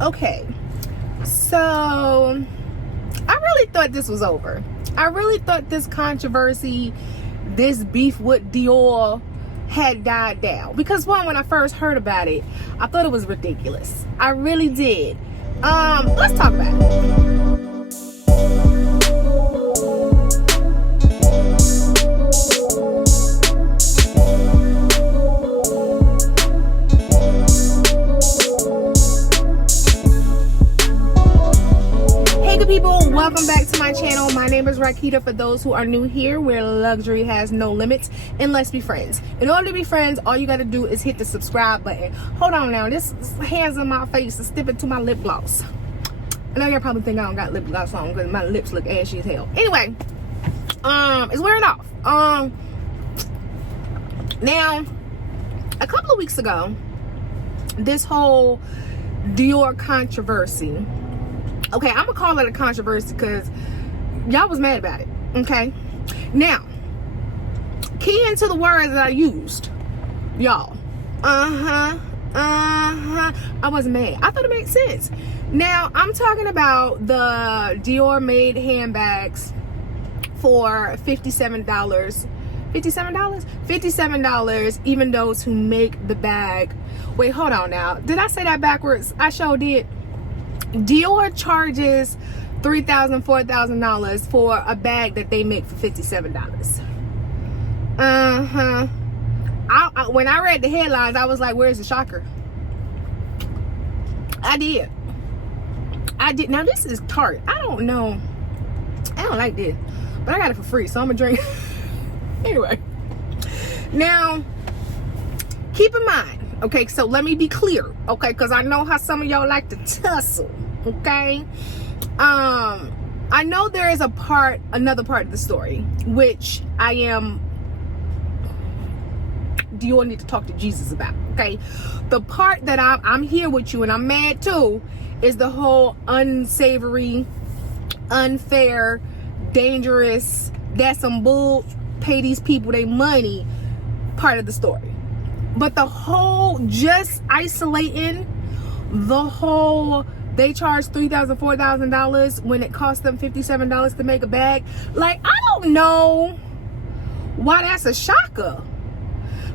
Okay, so I really thought this was over. I really thought this controversy, this beef with Dior had died down. Because one, when I first heard about it, I thought it was ridiculous. I really did. Let's talk about it. Welcome back to my channel. My name is Rakita. For those who are new here, where luxury has no limits, and let's be friends. In order to be friends, all you got to do is hit the subscribe button. Hold on now, this hands in my face is sticking to my lip gloss. I know y'all probably think I don't got lip gloss on because my lips look ashy as hell. Anyway, it's wearing off. Now, a couple of weeks ago, this whole Dior controversy. Okay, I'm gonna call it a controversy because y'all was mad about it. Okay, now key into the words that I used, y'all. I wasn't mad. I thought it made sense. Now I'm talking about the Dior made handbags for $57. $57. Even those who make the bag. Wait, hold on now. Did I say that backwards? I sure did. Dior charges $3,000, $4,000 for a bag that they make for $57. When I read the headlines, I was like, where's the shocker? I did. Now this is tart. I don't know. I don't like this, but I got it for free, so I'm gonna drink. Anyway, now keep in mind. Okay, so let me be clear, okay, because I know how some of y'all like to tussle, okay? I know there is another part of the story, which Dior need to talk to Jesus about, okay? The part that I'm here with you and I'm mad too is the whole unsavory, unfair, dangerous, that's some bull, pay these people their money part of the story. But the whole, just isolating the whole, they charge $3,000, $4,000 when it cost them $57 to make a bag. Like, I don't know why that's a shocker.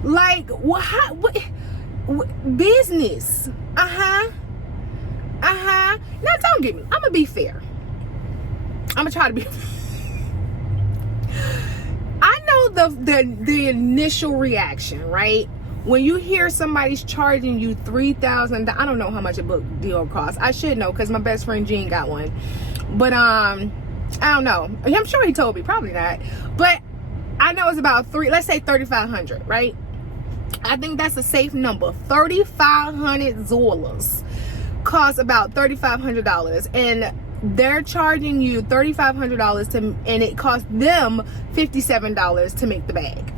Like, what business? Now, don't get me. I'm gonna be fair. I'm gonna try to be. I know the initial reaction, right? When you hear somebody's charging you $3,000, I don't know how much a book Dior costs. I should know because my best friend Jean got one. But I don't know. I'm sure he told me, probably not. But I know it's about let's say $3,500, right? I think that's a safe number. $3,500 costs about $3,500, and they're charging you $3,500 and it costs them $57 to make the bag.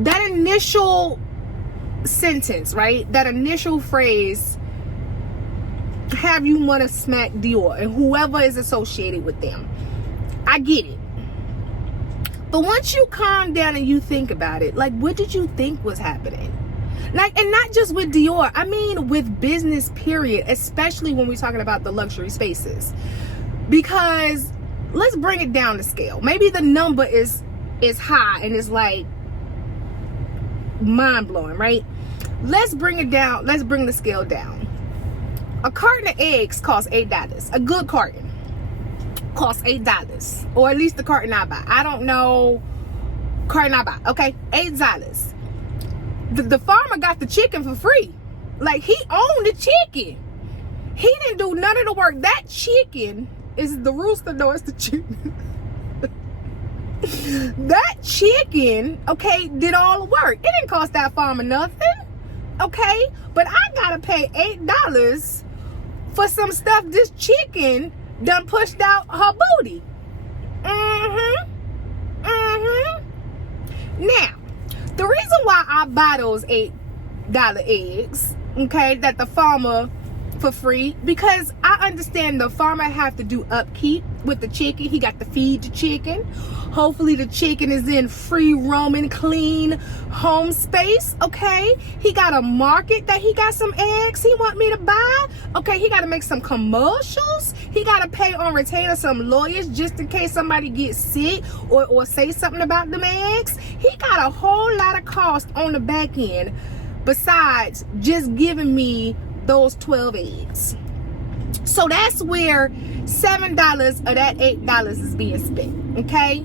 That initial sentence, right? That initial phrase have you want to smack Dior and whoever is associated with them. I get it. But once you calm down and you think about it, like, what did you think was happening? Like, and not just with Dior, I mean with business period, especially when we're talking about the luxury spaces. Because let's bring it down to scale. Maybe the number is high and it's like mind-blowing, right? Let's bring it down. Let's bring the scale down. A carton of eggs costs $8. A good carton costs $8, or at least the carton I buy. I don't know carton I buy. Okay, $8. The farmer got the chicken for free. Like, he owned the chicken. He didn't do none of the work. That chicken is the rooster. No, it's the chicken. That chicken, okay, did all the work. It didn't cost that farmer nothing, okay? But I gotta pay $8 for some stuff this chicken done pushed out her booty. Now, the reason why I buy those $8 eggs, okay, that the farmer for free, because I understand the farmer have to do upkeep with the chicken. He got to feed the chicken. Hopefully the chicken is in free roaming, clean home space. Okay, he got a market that he got some eggs he want me to buy. Okay, he got to make some commercials. He got to pay on retainer some lawyers just in case somebody gets sick or say something about them eggs. He got a whole lot of cost on the back end besides just giving me those 12 eggs. So that's where $7 of that $8 is being spent. Okay,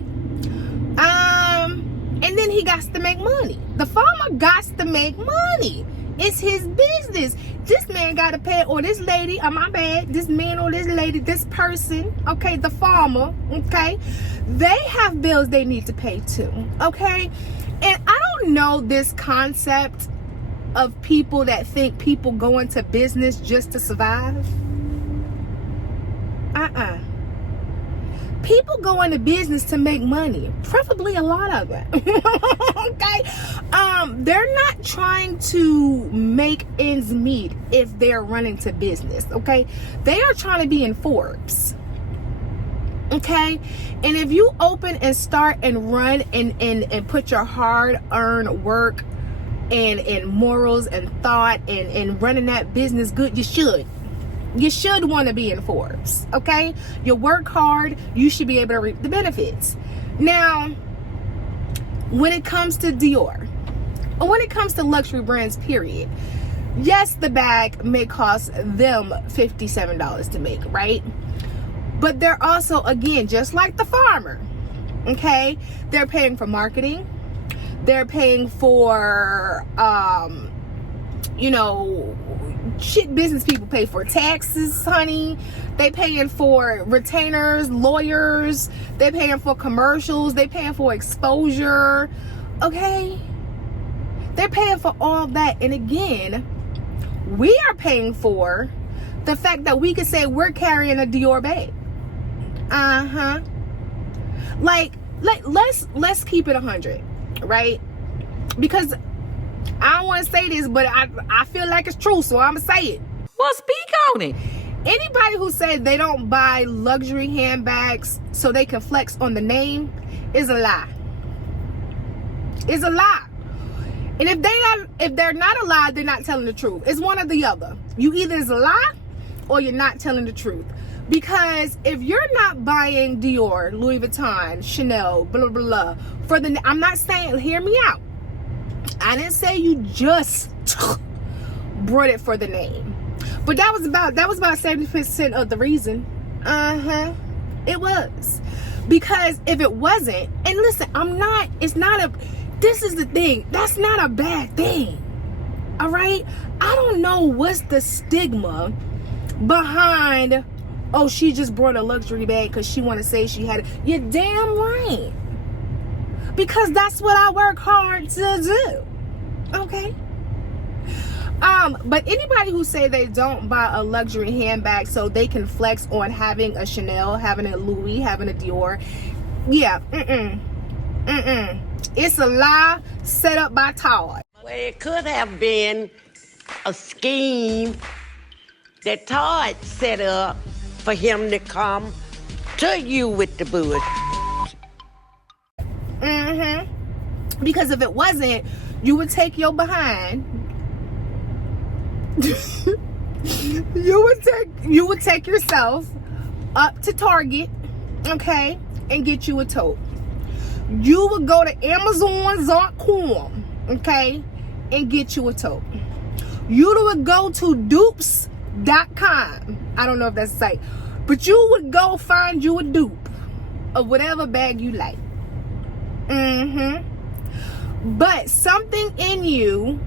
and then he got to make money. The farmer got to make money. It's his business. This man got to pay, or this lady, my bad, this man or this lady, this person, okay, the farmer, okay, they have bills they need to pay too. Okay, and I don't know this concept of people that think people go into business just to survive. People go into business to make money, preferably a lot of it. Okay, they're not trying to make ends meet if they're running to business. Okay, they are trying to be in Forbes. Okay, and if you open and start and run and put your hard-earned work and morals and thought and running that business good, you should want to be in Forbes. Okay, you work hard, you should be able to reap the benefits. Now, when it comes to Dior, or when it comes to luxury brands, period, yes, the bag may cost them $57 to make, right? But they're also, again, just like the farmer, okay, they're paying for marketing. They're paying for, shit business people pay for, taxes, honey. They paying for retainers, lawyers. They paying for commercials. They paying for exposure. Okay, they're paying for all that. And again, we are paying for the fact that we could say we're carrying a Dior bag. Like, let's keep it 100, right? Because I don't want to say this, but I feel like it's true, so I'm going to say it. Well, speak on it. Anybody who says they don't buy luxury handbags so they can flex on the name is a lie. It's a lie. And if they're not a lie, they're not telling the truth. It's one or the other. You either is a lie or you're not telling the truth. Because if you're not buying Dior, Louis Vuitton, Chanel, blah, blah, blah, I'm not saying, hear me out. I didn't say you just brought it for the name. But that was about 70% of the reason. It was. Because if it wasn't, and listen, this is the thing. That's not a bad thing. All right? I don't know what's the stigma behind, oh, she just brought a luxury bag because she want to say she had it. You're damn right. Because that's what I work hard to do. Okay? But anybody who say they don't buy a luxury handbag so they can flex on having a Chanel, having a Louis, having a Dior, yeah, it's a lie set up by Todd. Well, it could have been a scheme that Todd set up for him to come to you with the bush. Because if it wasn't, you would take your behind. you would take yourself up to Target, okay, and get you a tote. You would go to Amazon.com, okay, and get you a tote. You would go to dupes.com. I don't know if that's a site, but you would go find you a dupe of whatever bag you like. But something in you,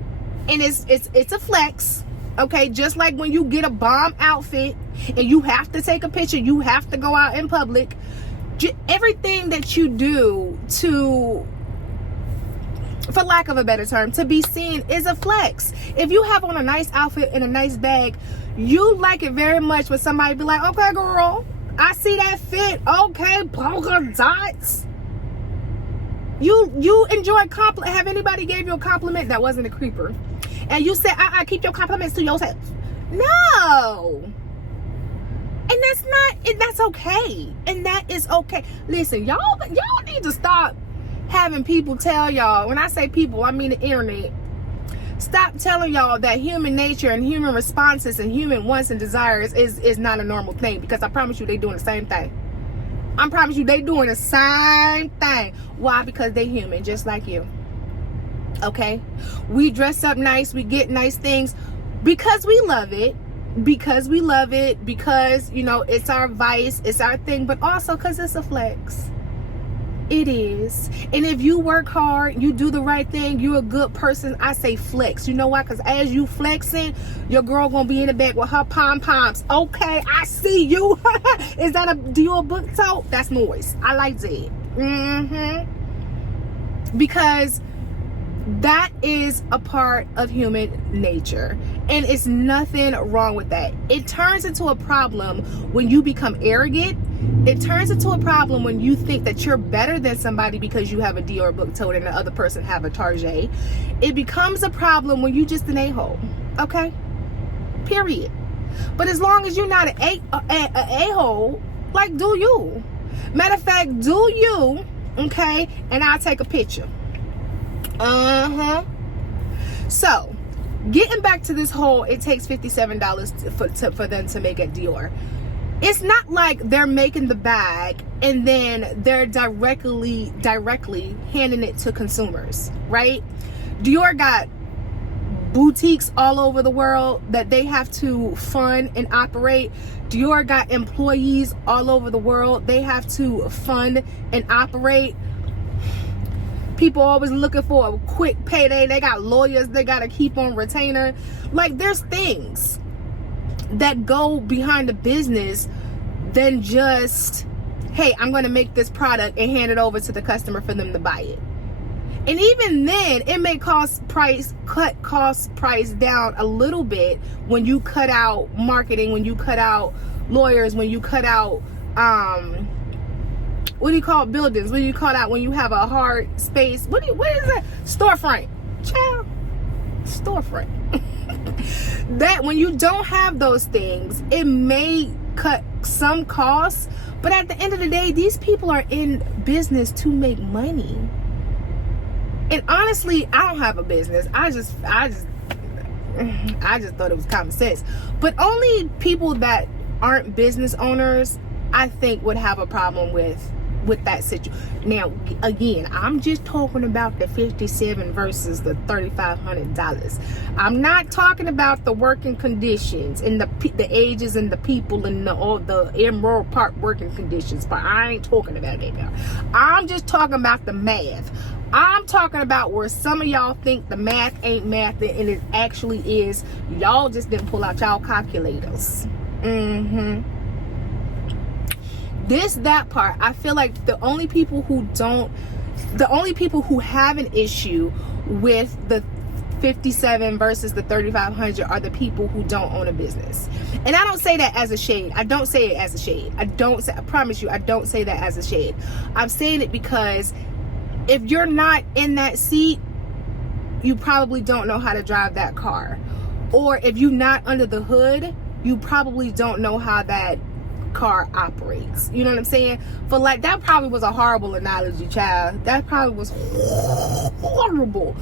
and it's a flex, okay, just like when you get a bomb outfit and you have to take a picture, you have to go out in public. Everything that you do to, for lack of a better term, to be seen is a flex. If you have on a nice outfit and a nice bag, you like it very much when somebody be like, okay, girl, I see that fit. Okay, polka dots. You enjoy compliment. Have anybody gave you a compliment that wasn't a creeper? And you said, keep your compliments to yourself. No. And that's okay. And that is okay. Listen, y'all need to stop having people tell y'all, when I say people, I mean the internet, stop telling y'all that human nature and human responses and human wants and desires is not a normal thing, because I promise you they doing the same thing. I promise you they doing the same thing. Why? Because they human just like you. Okay? We dress up nice, we get nice things because we love it. Because, you know, it's our vice, it's our thing, but also because it's a flex. It is. And if you work hard, you do the right thing, you're a good person, I say flex. You know why? Because as you flexing, your girl gonna be in the back with her pom-poms. Okay, I see you. Is that a Dior book tote? That's noise. I like that. Because that is a part of human nature, and it's nothing wrong with that. It turns into a problem when you become arrogant. It turns into a problem when you think that you're better than somebody because you have a Dior book tote and the other person have a Target. It becomes a problem when you just an a-hole. Okay, period. But as long as you're not an a-hole, like, do you. Matter of fact, do you. Okay, and I'll take a picture. So, getting back to this whole, it takes $57 for them to make a Dior. It's not like they're making the bag and then they're directly handing it to consumers, right? Dior got boutiques all over the world that they have to fund and operate. Dior got employees all over the world they have to fund and operate. People always looking for a quick payday. They got lawyers they got to keep on retainer. Like, there's things that go behind the business than just, hey, I'm going to make this product and hand it over to the customer for them to buy it. And even then, it may cut cost price down a little bit when you cut out marketing, when you cut out lawyers, when you cut out what do you call buildings? What do you call that when you have a hard space? What is that? Storefront. Child. Storefront. That when you don't have those things, it may cut some costs, but at the end of the day, these people are in business to make money. And honestly, I don't have a business. I just thought it was common sense. But only people that aren't business owners, I think, would have a problem with that situation. Now, again, I'm just talking about the $57 versus the $3,500. I'm not talking about the working conditions and the ages and the people and all the immoral part working conditions. But I ain't talking about that now. I'm just talking about the math. I'm talking about where some of y'all think the math ain't math, and it actually is. Y'all just didn't pull out y'all calculators. That part, I feel like the only people who have an issue with the 57 versus the 3,500 are the people who don't own a business. And I don't say that as a shade. I don't say it as a shade. I promise you, I don't say that as a shade. I'm saying it because if you're not in that seat, you probably don't know how to drive that car. Or if you're not under the hood, you probably don't know how that car operates. You know what I'm saying? But like, that probably was a horrible analogy, child. That probably was horrible.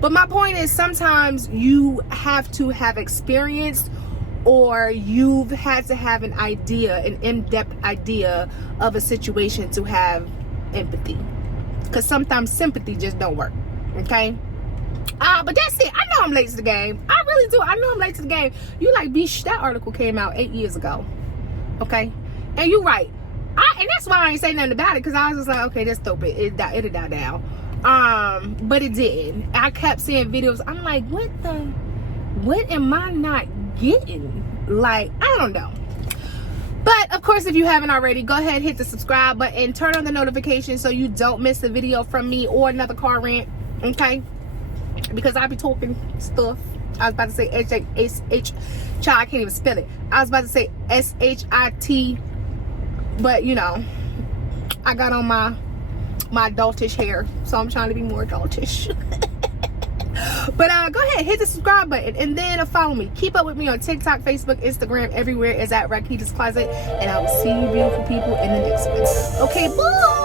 But my point is, sometimes you have to have experienced, or you've had to have an idea, an in-depth idea of a situation to have empathy. Because sometimes sympathy just don't work. Okay? But that's it. I know I'm late to the game. I really do. I know I'm late to the game. You like, bitch, that article came out 8 years ago. Okay? And you're right. And that's why I ain't say nothing about it, because I was just like, okay, that's stupid. It'll die down. But it didn't. I kept seeing videos. I'm like, what am I not getting? Like, I don't know. But of course, if you haven't already, go ahead, hit the subscribe button, turn on the notifications so you don't miss a video from me or another car rant. Okay? Because I be talking stuff. I was about to say S-H, child, I can't even spell it. I was about to say S-H-I-T, but you know, I got on my adultish hair, so I'm trying to be more adultish. But go ahead, hit the subscribe button, and then follow me. Keep up with me on TikTok, Facebook, Instagram, everywhere is at Rakita's Closet. And I will see you beautiful people in the next one. Okay, bye.